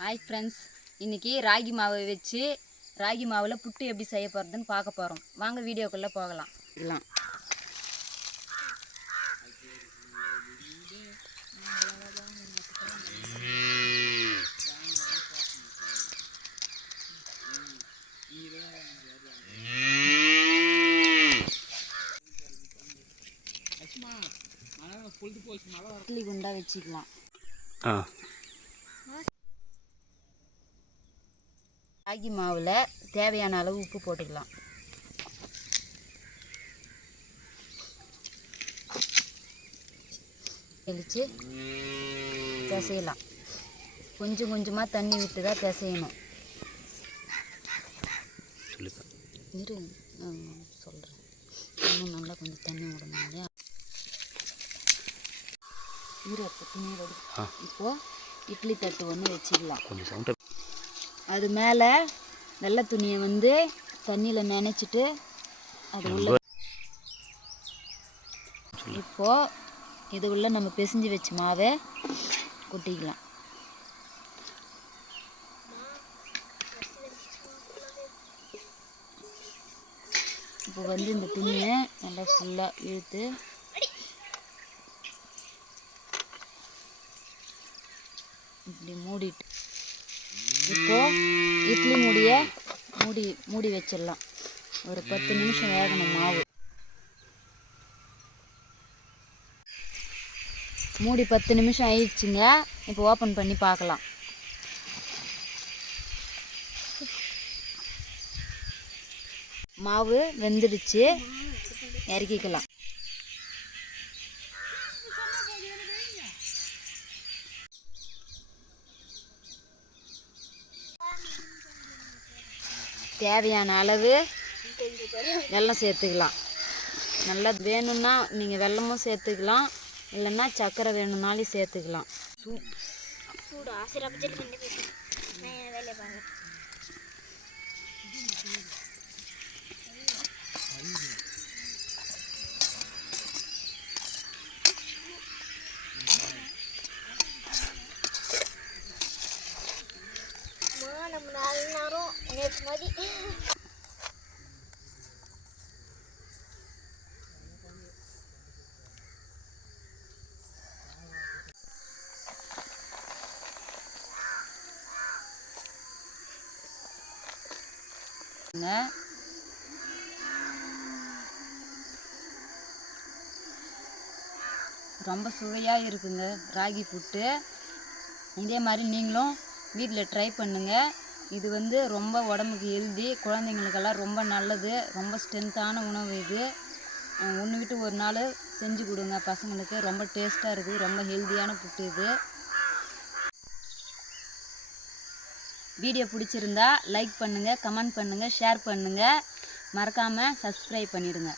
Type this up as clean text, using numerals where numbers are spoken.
Hi friends, இன்றைக்கி ராகி மாவை வச்சு ராகி மாவில் புட்டு எப்படி செய்ய போகிறதுன்னு பார்க்க போகிறோம். வாங்க வீடியோக்குள்ளே போகலாம். இட்லி குண்டா வச்சுக்கலாம். ராகி மாவில் தேவையான அளவு உப்பு போட்டுக்கலாம். தெளித்து பிசையலாம். கொஞ்சம் கொஞ்சமாக தண்ணி விட்டு தான் பிசையணும். இரு சொல்கிறேன். இன்னும் நல்லா கொஞ்சம் தண்ணி விடணும் இல்லையா? இப்போது இட்லி தட்டு ஒன்று வச்சுக்கலாம். அது மேலே வெள்ளை துணியை தண்ணியில் நனைச்சிட்டு அது உள்ள இப்போது இது உள்ள நம்ம பிசைஞ்சு வச்ச மாவை கொட்டிக்கலாம். இப்போ இந்த துணியை நல்லா ஃபுல்லாக இழுத்து இப்படி மூடிட்டு இப்போது இட்லி மூடியை மூடி வச்சிடலாம். ஒரு 10 நிமிஷம் வேகணும் மாவு. மூடி 10 நிமிஷம் ஆயிடுச்சுங்க. இப்போ ஓப்பன் பண்ணி பார்க்கலாம். மாவு வெந்துடுச்சு, இறக்கிக்கலாம். தேவையான அளவு வெல்லம் சேர்த்துக்கலாம். நல்லா வேணும்னா நீங்கள் வெல்லமும் சேர்த்துக்கலாம், இல்லைன்னா சர்க்கரை வேணும்னாலும் சேர்த்துக்கலாம். ரொம்ப சுவையாக இருக்குங்க ராகி புட்டு. இதே மாதிரி நீங்களும் வீட்டில் ட்ரை பண்ணுங்கள். இது ரொம்ப உடம்புக்கு ஹெல்தி, குழந்தைங்களுக்கெல்லாம் ரொம்ப நல்லது, ரொம்ப ஸ்ட்ரென்த்தான உணவு. இது ஒன்று விட்டு ஒரு நாள் செஞ்சு கொடுங்க பசங்களுக்கு. ரொம்ப டேஸ்ட்டாக இருக்குது, ரொம்ப ஹெல்தியான புட்டு இது. வீடியோ பிடிச்சிருந்தா லைக் பண்ணுங்கள், கமெண்ட் பண்ணுங்கள், ஷேர் பண்ணுங்கள். மறக்காமல் சப்ஸ்கிரைப் பண்ணிவிடுங்க.